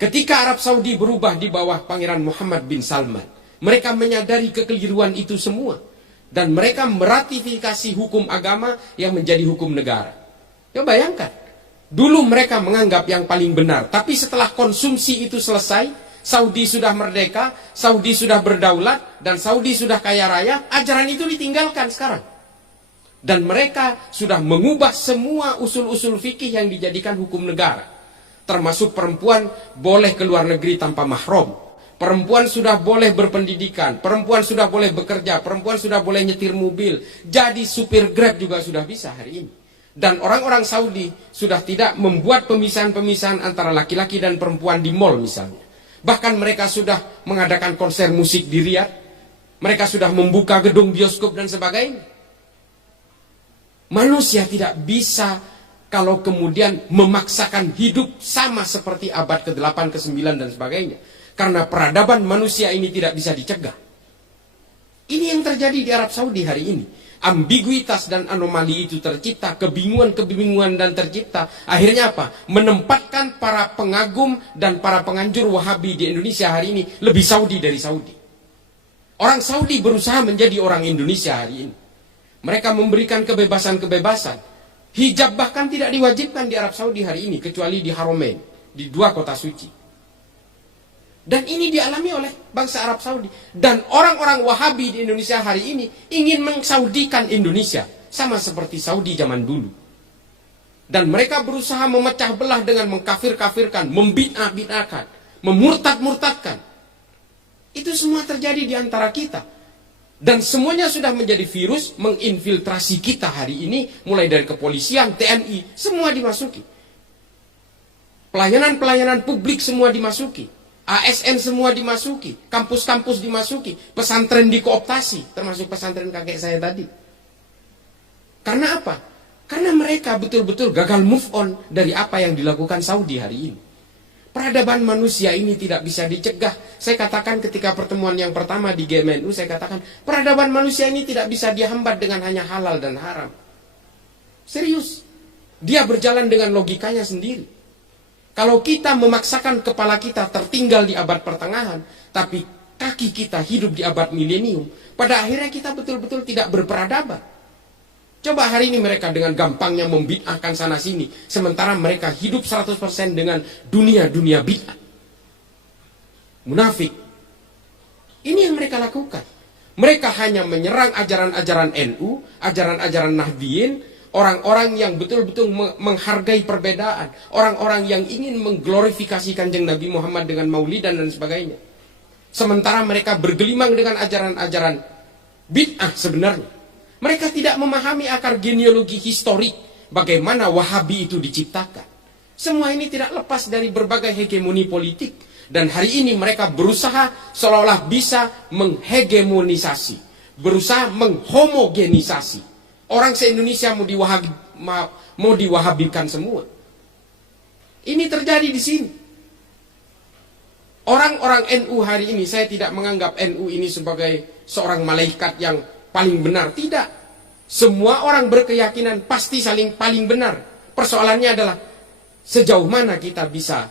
Ketika Arab Saudi berubah di bawah Pangeran Muhammad bin Salman, mereka menyadari kekeliruan itu semua. Dan mereka meratifikasi hukum agama yang menjadi hukum negara. Ya bayangkan, dulu mereka menganggap yang paling benar. Tapi setelah konsumsi itu selesai, Saudi sudah merdeka, Saudi sudah berdaulat, dan Saudi sudah kaya raya, ajaran itu ditinggalkan sekarang. Dan mereka sudah mengubah semua usul-usul fikih yang dijadikan hukum negara. Termasuk perempuan boleh keluar negeri tanpa mahram. Perempuan sudah boleh berpendidikan. Perempuan sudah boleh bekerja. Perempuan sudah boleh nyetir mobil. Jadi supir Grab juga sudah bisa hari ini. Dan orang-orang Saudi sudah tidak membuat pemisahan-pemisahan antara laki-laki dan perempuan di mall misalnya. Bahkan mereka sudah mengadakan konser musik di Riyadh. Mereka sudah membuka gedung bioskop dan sebagainya. Manusia tidak bisa kalau kemudian memaksakan hidup sama seperti abad ke-8, ke-9 dan sebagainya. Karena peradaban manusia ini tidak bisa dicegah. Ini yang terjadi di Arab Saudi hari ini. Ambiguitas dan anomali itu tercipta, kebingungan-kebingungan dan tercipta. Akhirnya apa? Menempatkan para pengagum dan para penganjur Wahabi di Indonesia hari ini lebih Saudi dari Saudi. Orang Saudi berusaha menjadi orang Indonesia hari ini. Mereka memberikan kebebasan-kebebasan. Hijab bahkan tidak diwajibkan di Arab Saudi hari ini, kecuali di Haramain, di 2 kota suci. Dan ini dialami oleh bangsa Arab Saudi. Dan orang-orang Wahabi di Indonesia hari ini ingin mengsaudikan Indonesia, sama seperti Saudi zaman dulu. Dan mereka berusaha memecah belah dengan mengkafir-kafirkan, membid'ah-bid'ahkan, memurtad-murtadkan. Itu semua terjadi di antara kita. Dan semuanya sudah menjadi virus menginfiltrasi kita hari ini, mulai dari kepolisian, TNI, semua dimasuki. Pelayanan-pelayanan publik semua dimasuki. ASN semua dimasuki. Kampus-kampus dimasuki. Pesantren dikooptasi, termasuk pesantren kakek saya tadi. Karena apa? Karena mereka betul-betul gagal move on dari apa yang dilakukan Saudi hari ini. Peradaban manusia ini tidak bisa dicegah. Saya katakan ketika pertemuan yang pertama di GMNU, saya katakan peradaban manusia ini tidak bisa dihambat dengan hanya halal dan haram. Serius. Dia berjalan dengan logikanya sendiri. Kalau kita memaksakan kepala kita tertinggal di abad pertengahan, tapi kaki kita hidup di abad milenium, pada akhirnya kita betul-betul tidak berperadaban. Coba hari ini mereka dengan gampangnya membid'ahkan sana sini, sementara mereka hidup 100% dengan dunia bid'ah. Munafik. Ini yang mereka lakukan. Mereka hanya menyerang ajaran-ajaran NU, ajaran-ajaran Nahdiyin, orang-orang yang betul-betul menghargai perbedaan, orang-orang yang ingin mengglorifikasi Kanjeng Nabi Muhammad dengan maulidan dan sebagainya. Sementara mereka bergelimang dengan ajaran-ajaran bid'ah sebenarnya. Mereka tidak memahami akar genealogi historik bagaimana Wahabi itu diciptakan. Semua ini tidak lepas dari berbagai hegemoni politik. Dan hari ini mereka berusaha seolah-olah bisa menghegemonisasi, berusaha menghomogenisasi. Orang se-Indonesia mau diwahabikan semua. Ini terjadi di sini. Orang-orang NU hari ini, saya tidak menganggap NU ini sebagai seorang malaikat yang paling benar, tidak. Semua orang berkeyakinan pasti paling benar. Persoalannya adalah sejauh mana kita bisa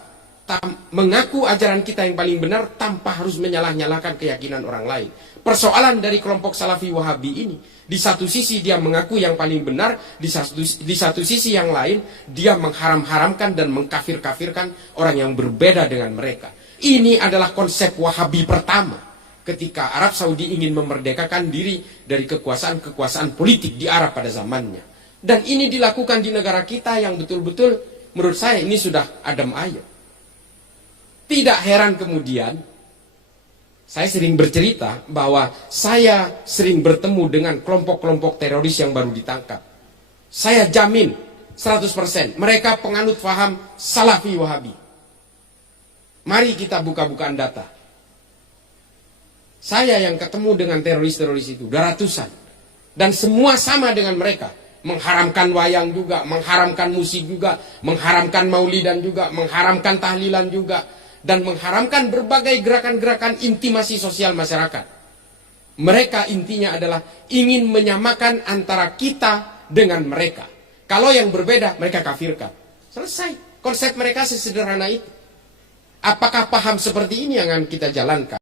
mengaku ajaran kita yang paling benar tanpa harus menyalah-nyalahkan keyakinan orang lain. Persoalan dari kelompok Salafi Wahabi ini, di satu sisi dia mengaku yang paling benar, di satu sisi yang lain dia mengharam-haramkan dan mengkafir-kafirkan orang yang berbeda dengan mereka. Ini adalah konsep Wahabi pertama. Ketika Arab Saudi ingin memerdekakan diri dari kekuasaan-kekuasaan politik di Arab pada zamannya. Dan ini dilakukan di negara kita yang betul-betul menurut saya ini sudah adem ayem. Tidak heran kemudian, saya sering bercerita bahwa saya sering bertemu dengan kelompok-kelompok teroris yang baru ditangkap. Saya jamin 100% mereka penganut faham Salafi Wahabi. Mari kita buka-bukaan data. Saya yang ketemu dengan teroris-teroris itu, udah ratusan. Dan semua sama dengan mereka. Mengharamkan wayang juga, mengharamkan musik juga, mengharamkan maulidan juga, mengharamkan tahlilan juga. Dan mengharamkan berbagai gerakan-gerakan intimasi sosial masyarakat. Mereka intinya adalah ingin menyamakan antara kita dengan mereka. Kalau yang berbeda, mereka kafirkan. Selesai. Konsep mereka sesederhana itu. Apakah paham seperti ini yang akan kita jalankan?